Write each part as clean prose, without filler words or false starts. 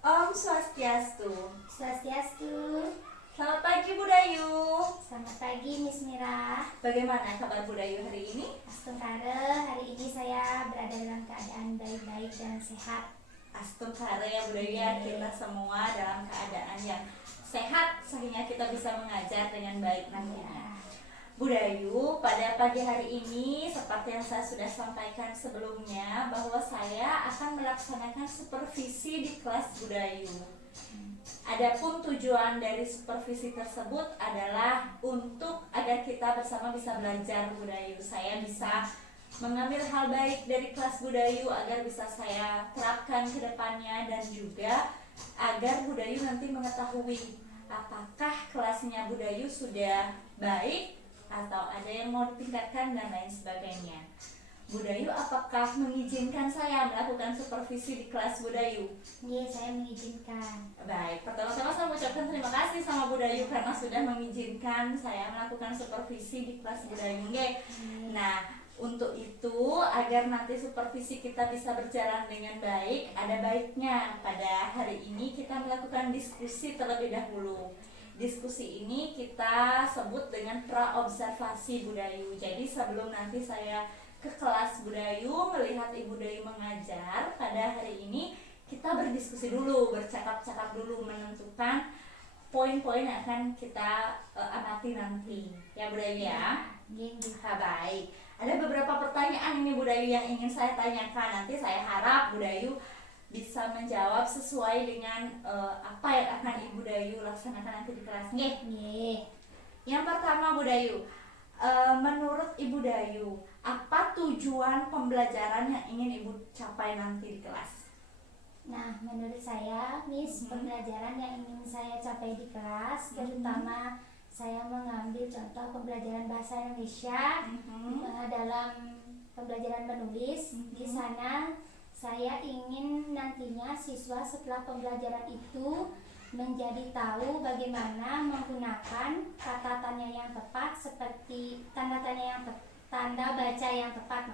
Om Swastiastu. Swastiastu. Selamat pagi Bu Dayu. Selamat pagi Miss Mira. Bagaimana kabar Bu Dayu hari ini? Astungkare, hari ini saya berada dalam keadaan baik-baik dan sehat. Astungkare ya Bu Dayu ya, kita semua dalam keadaan yang sehat sehingga kita bisa mengajar dengan baik nantinya. Bu Dayu, pada pagi hari ini seperti yang saya sudah sampaikan sebelumnya bahwa saya akan melaksanakan supervisi di kelas Bu Dayu. Adapun tujuan dari supervisi tersebut adalah untuk agar kita bersama bisa belajar Bu Dayu. Saya bisa mengambil hal baik dari kelas Bu Dayu agar bisa saya terapkan ke depannya, dan juga agar Bu Dayu nanti mengetahui apakah kelasnya Bu Dayu sudah baik atau ada yang mau ditingkatkan dan lain sebagainya. Bu Dayu, apakah mengizinkan saya melakukan supervisi di kelas Bu Dayu? Iya, saya mengizinkan. Baik, pertama-tama saya mengucapkan terima kasih sama Bu Dayu karena sudah mengizinkan saya melakukan supervisi di kelas Bu Dayu. Nah, untuk itu agar nanti supervisi kita bisa berjalan dengan baik, ada baiknya pada hari ini kita melakukan diskusi terlebih dahulu. Diskusi ini kita sebut dengan pra-observasi Bu Dayu. Jadi sebelum nanti saya ke kelas Bu Dayu melihat Ibu Dayu mengajar pada hari ini, kita berdiskusi dulu, bercakap-cakap dulu, menentukan poin-poin yang akan kita amati nanti. Ya Bu Dayu ya? Baik. Ada beberapa pertanyaan ini Bu Dayu yang ingin saya tanyakan. Nanti saya harap Bu Dayu bisa menjawab sesuai dengan apa yang akan Ibu Dayu laksanakan nanti di kelas. Yang pertama Bu Dayu, menurut Ibu Dayu, apa tujuan pembelajaran yang ingin Ibu capai nanti di kelas? Nah, menurut saya, Miss, pembelajaran yang ingin saya capai di kelas, terutama saya mengambil contoh pembelajaran bahasa Indonesia dalam pembelajaran menulis. Di sana saya ingin nantinya siswa setelah pembelajaran itu menjadi tahu bagaimana menggunakan kata tanya yang tepat, seperti tanda baca yang tepat,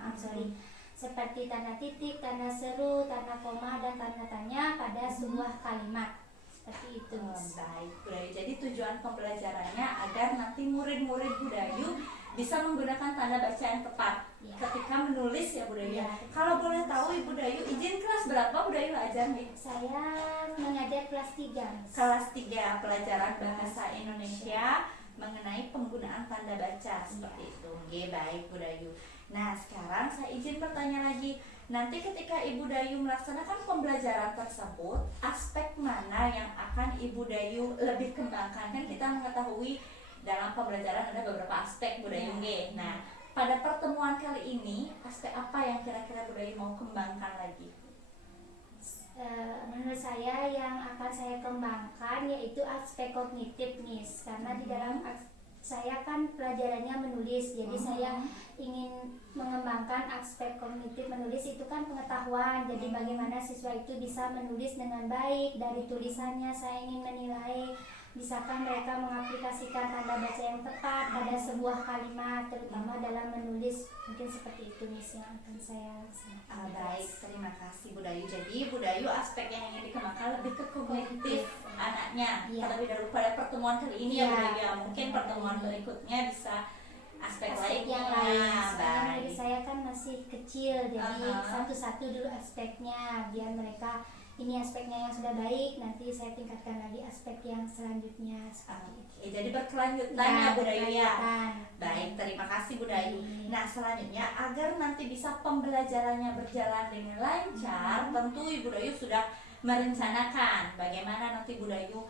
seperti tanda titik, tanda seru, tanda koma, dan tanda tanya pada sebuah kalimat. Seperti itu. Baik Bu Dayu, jadi tujuan pembelajarannya agar nanti murid-murid Bu Dayu bisa menggunakan tanda baca yang tepat ketika menulis ya Bu Dayu. Kalau boleh tahu Ibu Dayu izin kelas berapa Bu Dayu ajar nih? Saya mengajar kelas 3. Kelas 3 pelajaran bahasa Indonesia mengenai penggunaan tanda baca seperti itu. Baik Bu Dayu. Nah, sekarang saya izin bertanya lagi. Nanti ketika Ibu Dayu melaksanakan pembelajaran tersebut, aspek mana yang akan Ibu Dayu lebih kembangkan? Kan kita mengetahui dalam pembelajaran ada beberapa aspek Bu Dayu. Nah, pada pertemuan kali ini, aspek apa yang kira-kira Bu Dayu mau kembangkan lagi? Menurut saya yang akan saya kembangkan yaitu aspek kognitif, Miss. Karena di dalam saya kan pelajarannya menulis, jadi saya ingin mengembangkan aspek kognitif. Menulis itu kan pengetahuan, jadi bagaimana siswa itu bisa menulis dengan baik. Dari tulisannya saya ingin menilai bisakah mereka mengaplikasikan tanda baca yang tepat pada sebuah kalimat, terutama dalam menulis. Mungkin seperti itu, Miss, yang akan saya laksanakan. Baik, terima kasih Bu Dayu. Jadi Bu Dayu aspek yang ingin dikembangkan lebih ke kognitif anaknya, terlebih dahulu pada pertemuan kali ini ya Bu Dayu. Mungkin pertemuan berikutnya bisa aspek yang lainnya. lain. Soalnya saya kan masih kecil, jadi satu-satu dulu aspeknya biar mereka ini aspeknya yang sudah baik, nanti saya tingkatkan lagi aspek yang selanjutnya. Jadi berkelanjutan ya Bu Dayu ya. Baik, terima kasih Bu Dayu. Nah, selanjutnya agar nanti bisa pembelajarannya berjalan dengan lancar, tentu Ibu Dayu sudah merencanakan bagaimana nanti Bu Dayu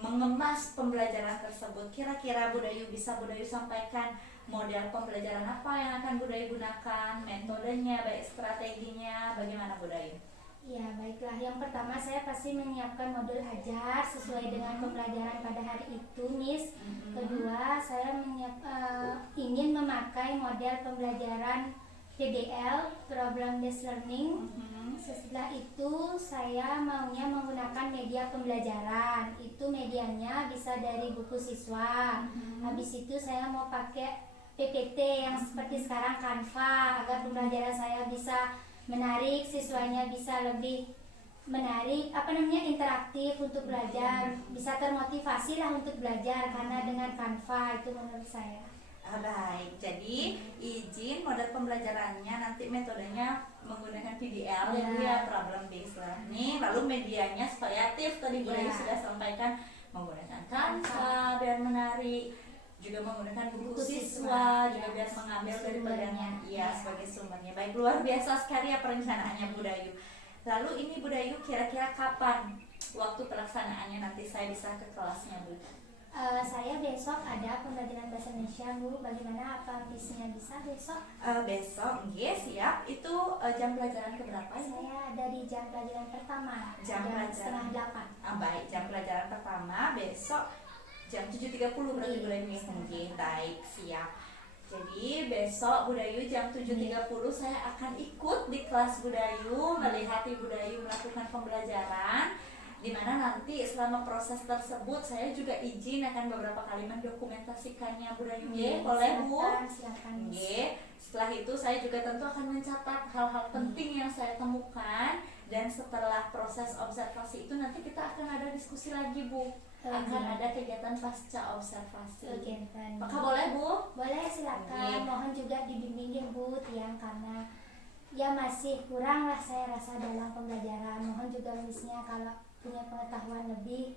mengemas pembelajaran tersebut. Kira-kira Bu Dayu bisa Bu Dayu sampaikan model pembelajaran apa yang akan Bu Dayu gunakan, metodenya, baik strateginya, bagaimana Bu Dayu? Ya, baiklah. Yang pertama saya pasti menyiapkan modul ajar sesuai dengan pembelajaran pada hari itu, Miss. Kedua, saya ingin memakai model pembelajaran PBL, Problem Based Learning. Setelah itu saya maunya menggunakan media pembelajaran. Itu medianya bisa dari buku siswa. Habis itu saya mau pakai PPT yang seperti sekarang, Canva, agar pembelajaran saya bisa menarik, siswanya bisa lebih menarik, interaktif untuk belajar, bisa termotivasi lah untuk belajar karena dengan Canva itu menurut saya. Baik, jadi izin model pembelajarannya nanti metodenya menggunakan PBL ya, problem based learning. Lalu medianya variatif, tadi Bu Dayu sudah sampaikan, menggunakan Canva biar menarik, juga menggunakan buku siswa, juga biar mengambil dari pegangan sebagai sumbernya. Baik, luar biasa sekali ya perencanaannya Bu Dayu. Lalu ini Bu Dayu, kira-kira kapan waktu pelaksanaannya nanti saya bisa ke kelasnya Bu? Saya besok ada pembelajaran bahasa Indonesia Bu, bagaimana apa bisnya bisa besok? Besok, siap. Itu jam pelajaran keberapa? Saya ada di jam pelajaran pertama, jam setengah 8. Baik, jam pelajaran pertama besok jam 7.30 berarti Bu Dayu. Baik, siap. Jadi besok Bu Dayu jam 7.30 saya akan ikut di kelas Bu Dayu, melihat Ibu Dayu melakukan pembelajaran, di mana nanti selama proses tersebut saya juga izin akan beberapa kali mendokumentasikannya Bu Dayu. Boleh Bu? Silakan. Setelah itu saya juga tentu akan mencatat hal-hal penting yang saya temukan, dan setelah proses observasi itu nanti kita akan ada diskusi lagi Bu. Akan ada kegiatan pasca observasi. Apakah boleh Bu? Boleh, silakan. Mohon juga dibimbing Bu Tiang, karena ya masih kurang lah saya rasa dalam pembelajaran. Mohon juga Misnya kalau punya pengetahuan lebih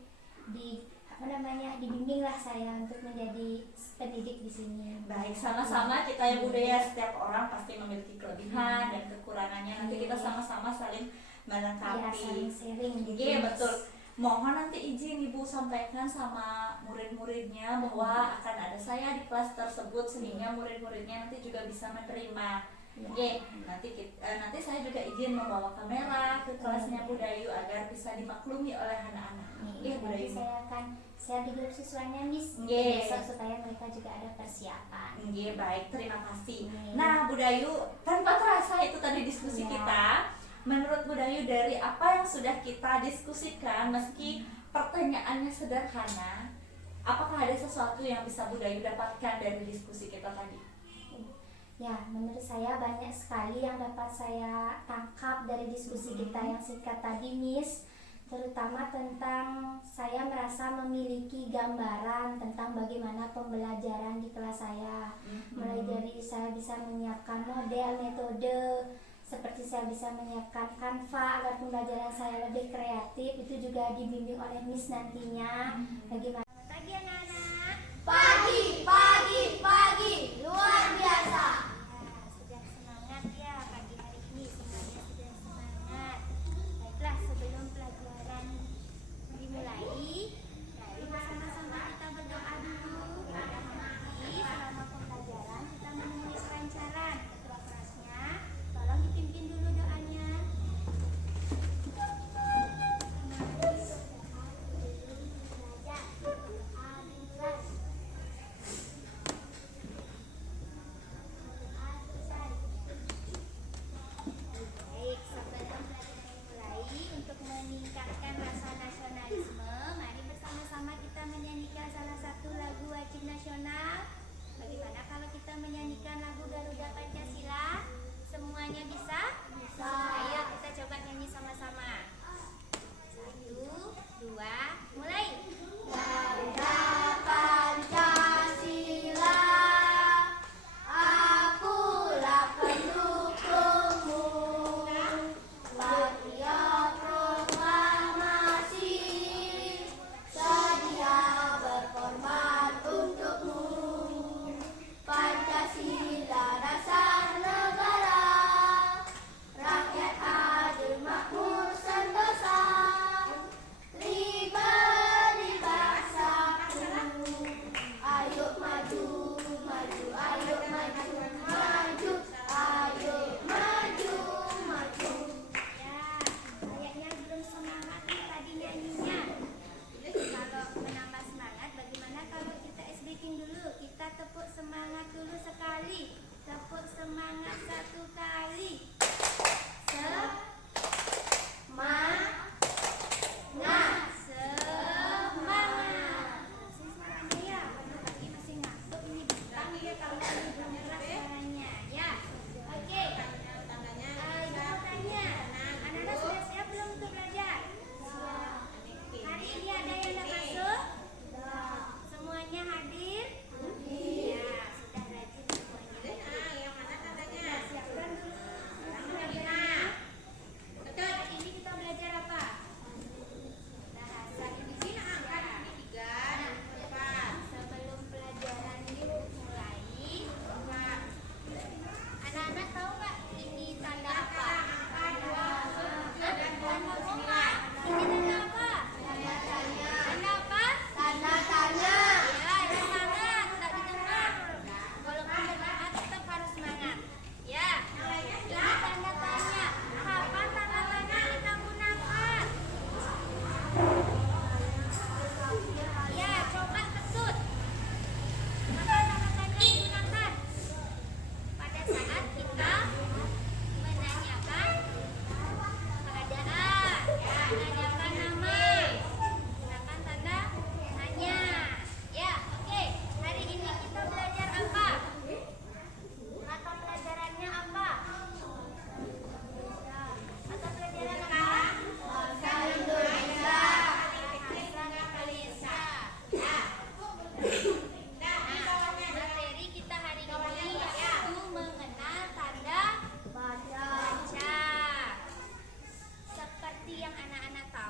dibimbing lah saya untuk menjadi pendidik di sini. Baik, sama-sama kita ya Bu Dayu. Setiap orang pasti memiliki kelebihan dan kekurangannya. Nanti kita sama-sama saling melengkapi. Saling sharing gitu. Betul. Mohon nanti izin Ibu sampaikan sama murid-muridnya bahwa akan ada saya di kelas tersebut, sehingga murid-muridnya nanti juga bisa menerima. Nanti saya juga izin membawa kamera ke kelasnya Bu Dayu agar bisa dimaklumi oleh anak-anak. Bu Dayu. Saya akan share di grup siswanya Miss besok supaya mereka juga ada persiapan. Baik, terima kasih. Nah Bu Dayu, tanpa terasa itu tadi diskusi kita. Menurut Bu Dayu, dari apa yang sudah kita diskusikan, meski pertanyaannya sederhana, apakah ada sesuatu yang bisa Bu Dayu dapatkan dari diskusi kita tadi? Ya, menurut saya banyak sekali yang dapat saya tangkap dari diskusi kita yang singkat tadi Miss. Terutama tentang saya merasa memiliki gambaran tentang bagaimana pembelajaran di kelas saya. Mulai dari saya bisa menyiapkan model, metode, seperti saya bisa menyiapkan Canva agar pembelajaran saya lebih kreatif. Itu juga dibimbing oleh Miss nantinya. Bagaimana? Pagi anak-anak. Pagi, luar biasa. Sudah semangat ya pagi hari ini, semuanya sudah semangat. Baiklah, sebelum pelajaran dimulai, mari bersama-sama kita berdoa dulu. Nanti selama pembelajaran kita menemui kelancaran. Ketua kelasnya, tolong dipimpin dulu doanya. Doa Menanyakan nama. Gunakan tanda tanya. Ya, oke. Hari ini kita belajar apa? Mata pelajarannya apa? Mata pelajaran apa? Bahasa Indonesia. Materi kita hari ini yaitu mengenal tanda baca. Seperti yang anak-anak tahu,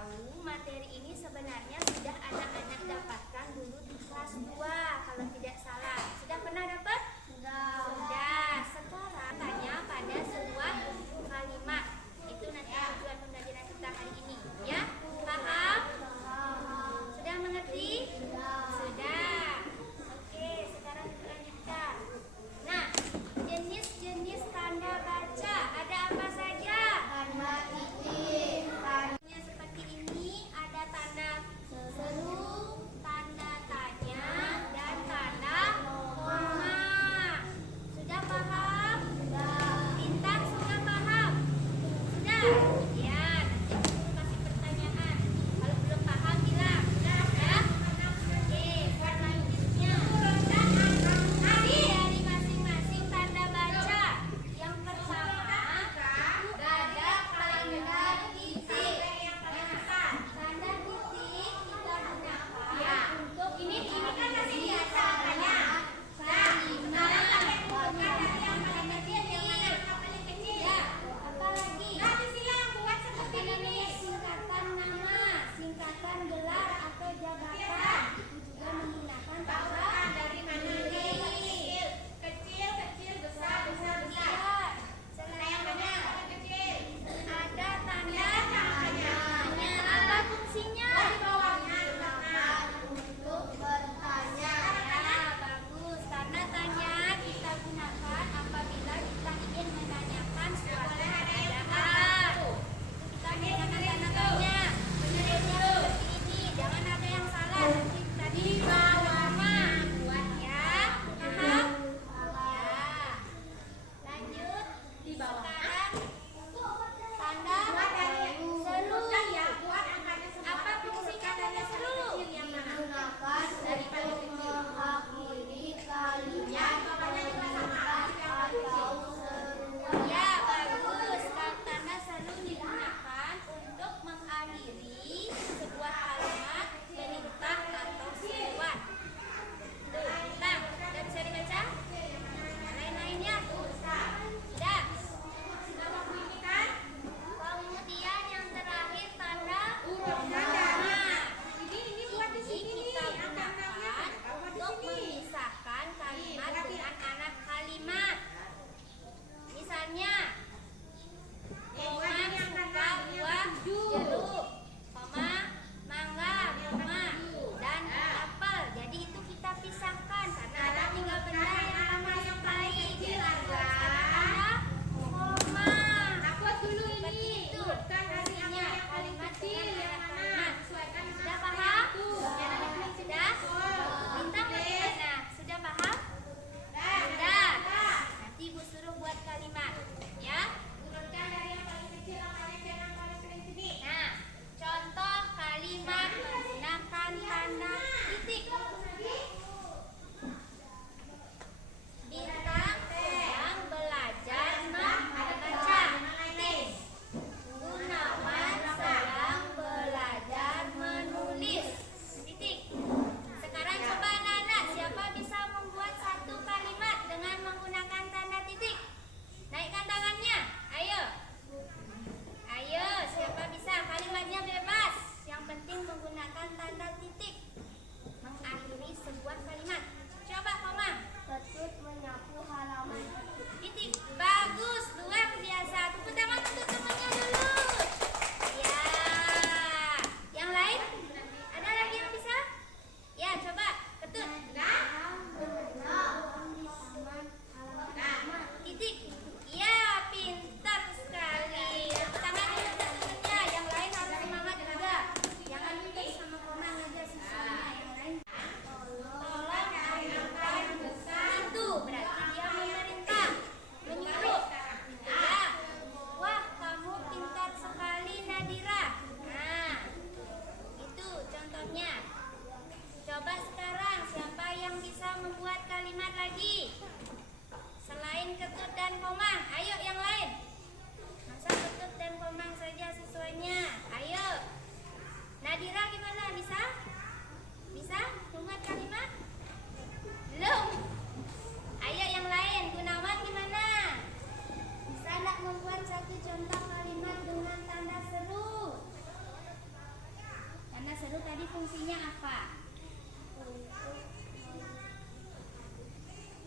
Tanda seru tadi fungsinya apa?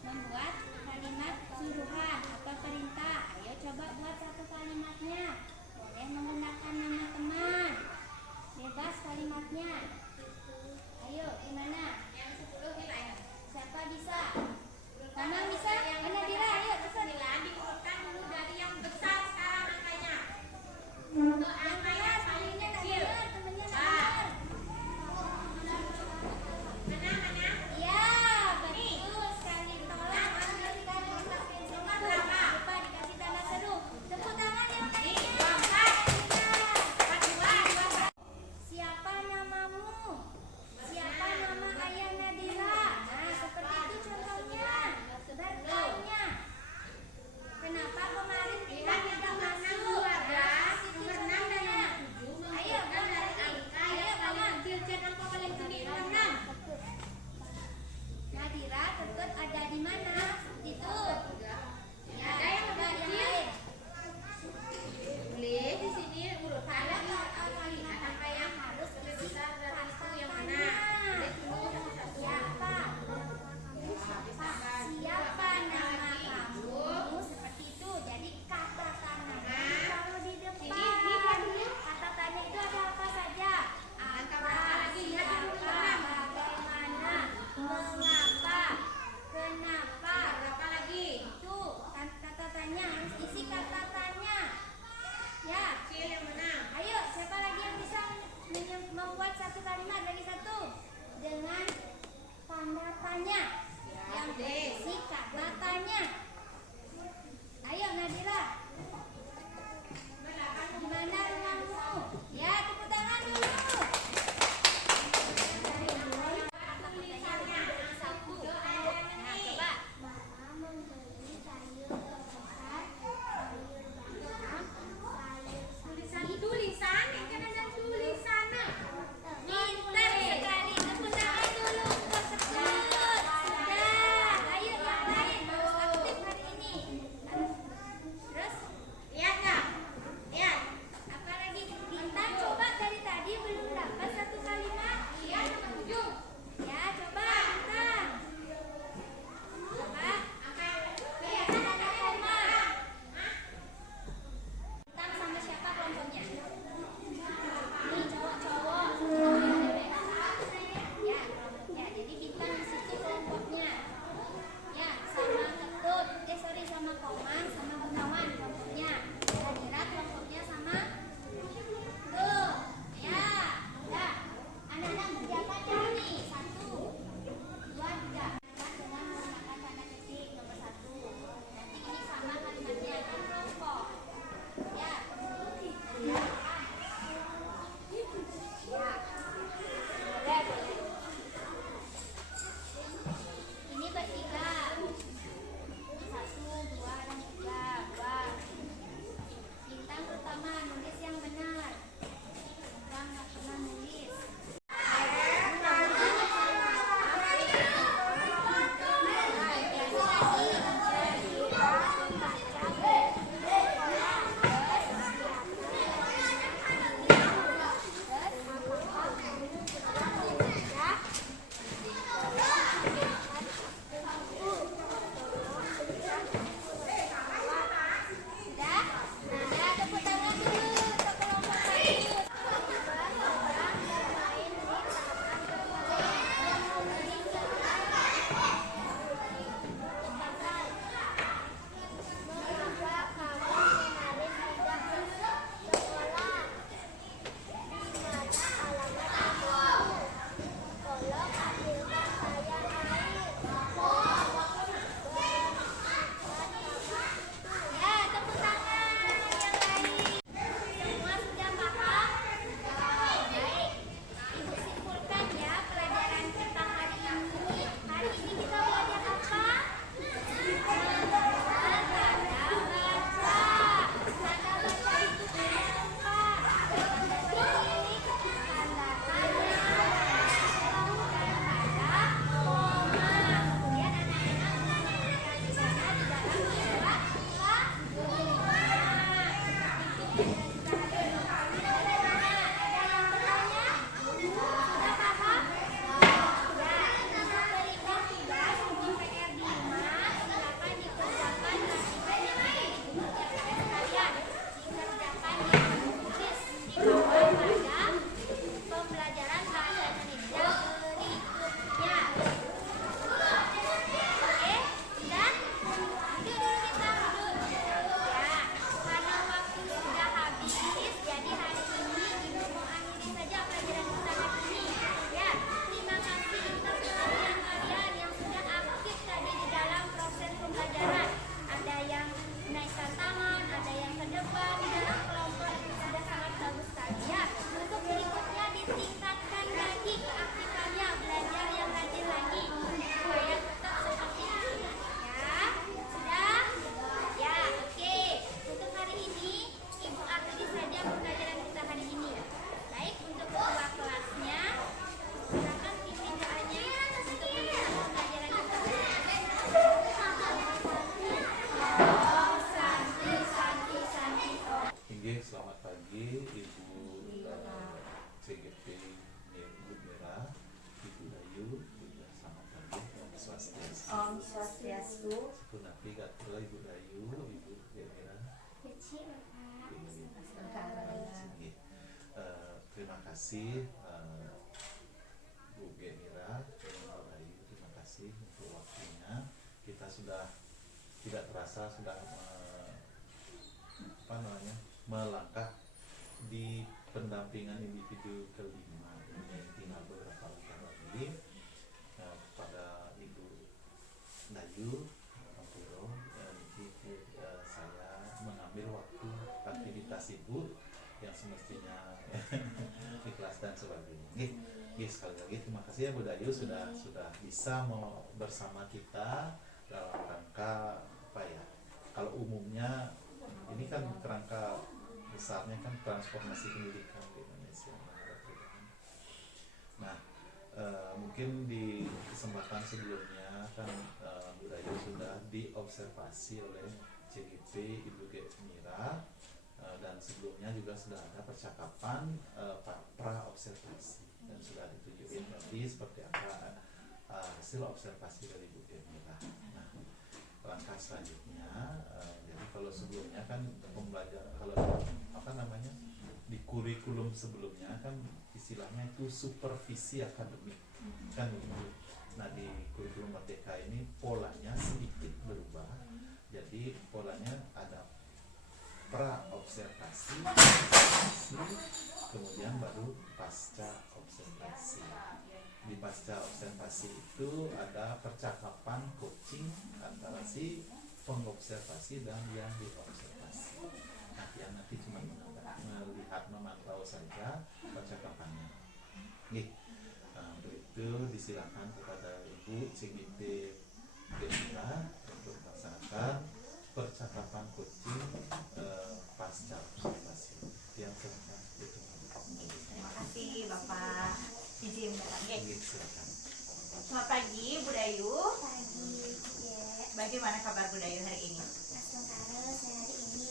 Membuat kalimat suruhan atau perintah. Ayo coba buat satu kalimatnya. Boleh menggunakan nama teman. Bebas kalimatnya. Ayo, gimana? Siapa bisa? Mama bisa? Nadira, ayo cepat. Diurutkan dulu dari yang besar sekarang angkanya. Untuk angka yang paling kecil. Temennya nak dengar. Mana? Ya, betul sekali. Tolong ambilkan kotak pensilnya. Lupa dikasih tanda seru. Tepuk tangan yang lainnya. Siapa namamu? Siapa nama ayah Nadira? Nah, seperti itu contohnya. Bertanya. Kenapa kemarin kita tidak masuk? Nah, seperti itu contohnya. Ayo, buat lagi. Ayo, kamu. Nadira tetap ada di mana? Itu. Ya, ada yang lain. Boleh di sini urutan Ada lagi. kalimat apa yang harus Lebih besar dari itu yang mana? katanya? Boleh dulu satu. Siapa? Siapa nama kamu? Seperti itu. Jadi kata tanya kalau di depan. Kata tanya itu ada apa saja? Apa? Siapa? Bagaimana? Mengapa? Kenapa? Berapa lagi? Itu kata tanya harus isi kata tanya. Ya. Kecil yang mana? Ayo, siapa lagi yang bisa membuat satu kalimat lagi satu dengan tanda tanya yang berisi kata tanya? Ayo Nadira, gimana rumahmu? Ya, tepuk tangan dulu. Nah, coba. Mama membeli sayur besar, sayur bayam, sayur Tulisan, yang kan ada tulisan. pintar sekali. Tepuk tangan dulu untuk tersebut. Sudah. Ayo yang lain harus aktif hari ini. Terus ditingkatkan lagi keaktifannya, belajar yang rajin lagi supaya tetap seperti ini. Ya, sudah? Ya, oke. Untuk hari ini Ibu akhiri saja pembelajaran kita hari ini. Baik, untuk ketua kelasnya, silakan pimpin doanya untuk menutup pembelajaran kita. Om Santi Santi Santi Om. Oke, selamat pagi Ibu CGP Ibu Mira, Ibu Ayu, juga selamat pagi Om Swastiastu. Om Swastiastu. Punapi katula Ibu Ayu, Ibu Mira. Kecil Bapak. Terima kasih Bu Gemira, Ibu Ayu, terima kasih untuk waktunya. Kita sudah tidak terasa sudah melangkah di pendampingan individu kelima. Kemudian tinggal beberapa langkah lagi kepada Ibu Dayu Ampuro. Saya mengambil waktu aktivitas Ibu yang semestinya ikhlas dan sebagainya. Sekali lagi terima kasih ya Bu Dayu sudah bisa mau bersama kita dalam rangka apa ya? Kalau umumnya ini kan kerangka besarnya kan transformasi pendidikan di Indonesia. Nah, mungkin di kesempatan sebelumnya kan Bu Dayu sudah diobservasi oleh CGP Ibu Gemira, dan sebelumnya juga sudah ada percakapan pra-observasi dan sudah ditunjukin tadi seperti apa hasil observasi dari Bu Gemira. Nah, langkah selanjutnya, jadi kalau sebelumnya kan pembelajaran kalau di kurikulum sebelumnya kan istilahnya itu supervisi akademik kan begitu. Nah, di kurikulum Merdeka ini polanya sedikit berubah, jadi polanya ada pra observasi, kemudian baru pasca observasi. Di pasca observasi itu ada percakapan coaching antara si pengobservasi dan yang diobservasi. Nah, yang nanti cuma melihat memantau saja percakapannya. Untuk itu disilakan kepada Ibu CGP Gemira untuk melaksanakan percakapan coaching pasca observasi. Yang silakan itu. Terima kasih Bapak. Izin Bapak. Silakan. Selamat pagi Bu Dayu. Pagi, ya. Bagaimana kabar Bu Dayu hari ini? Sementara saya hari ini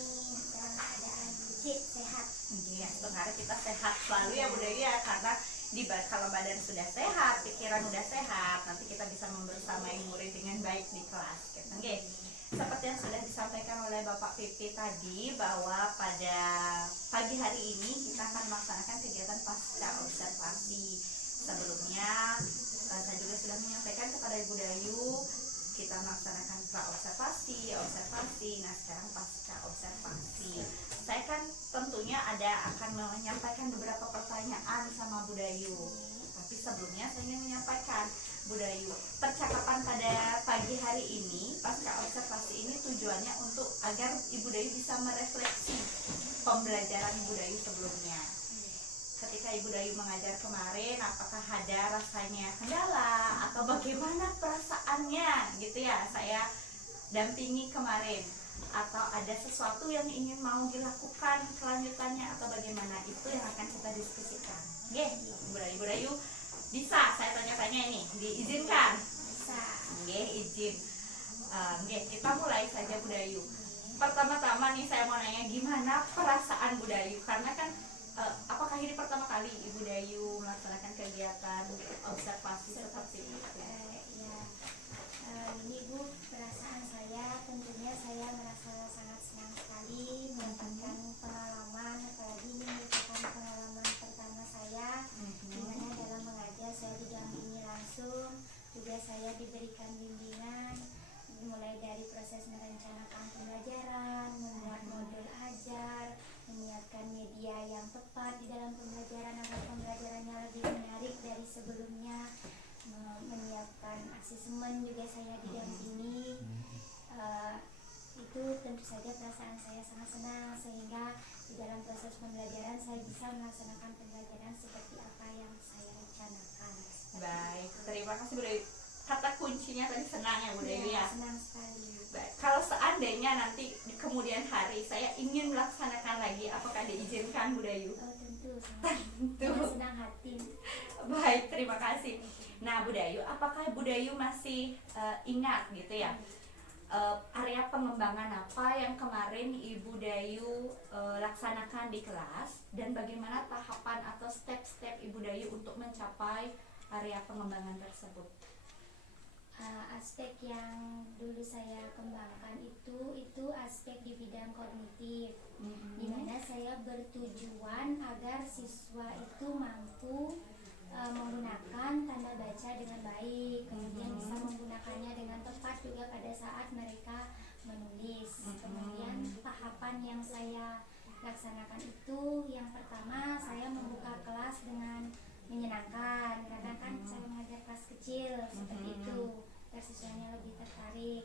dalam keadaan fit, sehat. Iya, sebenarnya kita sehat selalu ya Bu Dayu ya, karena kalau badan sudah sehat, pikiran udah sehat, nanti kita bisa membersamai murid dengan baik di kelas. Gitu. Oke. Seperti yang sudah disampaikan oleh Bapak Pipi tadi, bahwa pada pagi hari ini kita akan melaksanakan kegiatan pasca observasi. Sebelumnya saya juga sudah menyampaikan kepada Ibu Dayu, kita melaksanakan pra-observasi, observasi, nah sekarang pasca observasi. Saya kan tentunya akan menyampaikan beberapa pertanyaan sama Bu Dayu. Tapi sebelumnya saya ingin menyampaikan, Bu Dayu, percakapan pada pagi hari ini, pasca observasi ini tujuannya untuk agar Ibu Dayu bisa merefleksi pembelajaran Ibu Dayu sebelumnya. Ketika Ibu Dayu mengajar kemarin, apakah ada rasanya kendala atau bagaimana perasaannya gitu ya, saya dampingi kemarin, atau ada sesuatu yang ingin mau dilakukan kelanjutannya atau bagaimana, itu yang akan kita diskusikan. Oke, Ibu Dayu bisa saya tanya-tanya ini, diizinkan? Bisa. Oke, izin. Oke, kita mulai saja Bu Dayu. Pertama-tama nih saya mau nanya, gimana perasaan Bu Dayu? Karena kan apakah ini pertama kali Ibu Dayu melaksanakan kegiatan observasi seperti itu? Ini Bu, perasaan saya tentunya saya merasa sangat senang sekali mendapatkan pengalaman, apalagi ini merupakan pengalaman pertama saya, di mana dalam mengajar saya didampingi langsung, juga saya diberikan bimbingan mulai dari proses merencanakan pembelajaran, membuat modul ajar, menyiapkan media yang tepat di dalam pembelajaran agar pembelajarannya lebih menarik dari sebelumnya, menyiapkan asesmen juga saya didampingi. Itu tentu saja perasaan saya sangat senang, sehingga di dalam proses pembelajaran saya bisa melaksanakan pembelajaran seperti apa kuncinya tadi senang ya Bu Dayu ya. Senang sekali. Baik, kalau seandainya nanti di kemudian hari saya ingin melaksanakan lagi, apakah diizinkan Bu Dayu? Oh, tentu dengan senang hati. Baik, terima kasih. Nah Bu Dayu, apakah Bu Dayu masih ingat gitu ya area pengembangan apa yang kemarin Ibu Dayu laksanakan di kelas, dan bagaimana tahapan atau step-step Ibu Dayu untuk mencapai area pengembangan tersebut? Aspek yang dulu saya kembangkan itu aspek di bidang kognitif, di mana saya bertujuan agar siswa itu mampu menggunakan tanda baca dengan baik, kemudian bisa menggunakannya dengan tepat juga pada saat mereka menulis. Kemudian tahapan yang saya laksanakan itu, yang pertama saya membuka kelas dengan menyenangkan, karena kan saya mengajar kelas kecil seperti itu, agar siswanya lebih tertarik.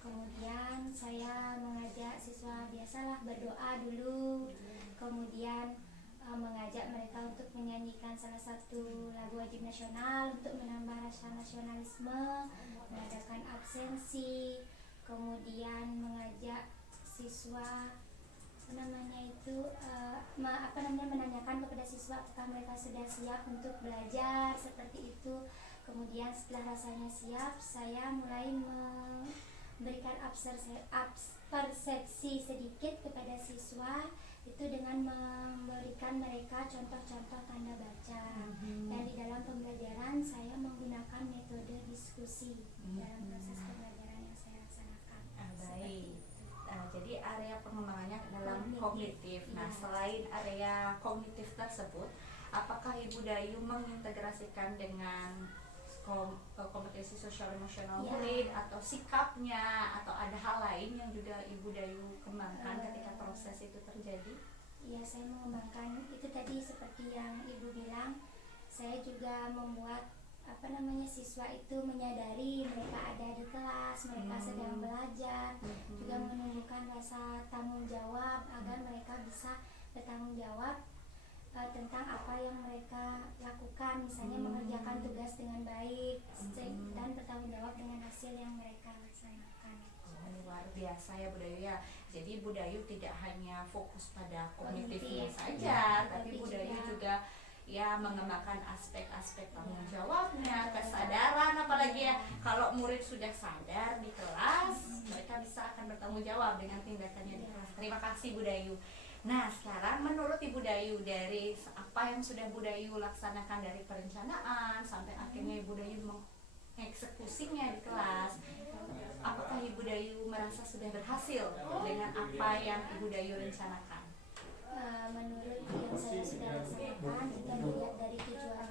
Kemudian saya mengajak siswa biasalah berdoa dulu, kemudian mengajak mereka untuk menyanyikan salah satu lagu wajib nasional untuk menambah rasa nasionalisme, mengadakan absensi, kemudian mengajak siswa menanyakan kepada siswa apakah mereka sudah siap untuk belajar seperti itu. Kemudian setelah rasanya siap, saya mulai memberikan persepsi sedikit kepada siswa itu dengan memberikan mereka contoh-contoh tanda baca. Dan di dalam pembelajaran saya menggunakan metode diskusi dalam proses pembelajaran yang saya laksanakan. Baik. Jadi area pengembangannya dalam kognitif. Nah, selain area kognitif tersebut, apakah Ibu Dayu mengintegrasikan dengan kompetensi sosial emosional murid atau sikapnya, atau ada hal lain yang juga Ibu Dayu kembangkan ketika proses itu terjadi? Ya, saya mengembangkan itu tadi seperti yang Ibu bilang. Saya juga membuat siswa itu menyadari mereka ada di kelas, mereka sedang belajar, juga menumbuhkan rasa tanggung jawab agar mereka bisa bertanggung jawab tentang apa yang mereka lakukan, misalnya mengerjakan tugas dengan baik dan bertanggung jawab dengan hasil yang mereka laksanakan. Luar biasa ya Bu Dayu ya. Jadi Bu Dayu tidak hanya fokus pada kognitifnya saja, tapi Bu Dayu juga ya mengembangkan aspek-aspek tanggung jawabnya, kesadaran, apalagi ya kalau murid sudah sadar di kelas, mereka bisa akan bertanggung jawab dengan tindakannya di kelas. Terima kasih Bu Dayu. Nah, sekarang menurut Ibu Dayu, dari apa yang sudah Bu Dayu laksanakan dari perencanaan sampai akhirnya Ibu Dayu mengeksekusinya di kelas, apakah Ibu Dayu merasa sudah berhasil dengan apa yang Ibu Dayu rencanakan? Menurut yang saya sudah laksanakan, jika dilihat dari tujuan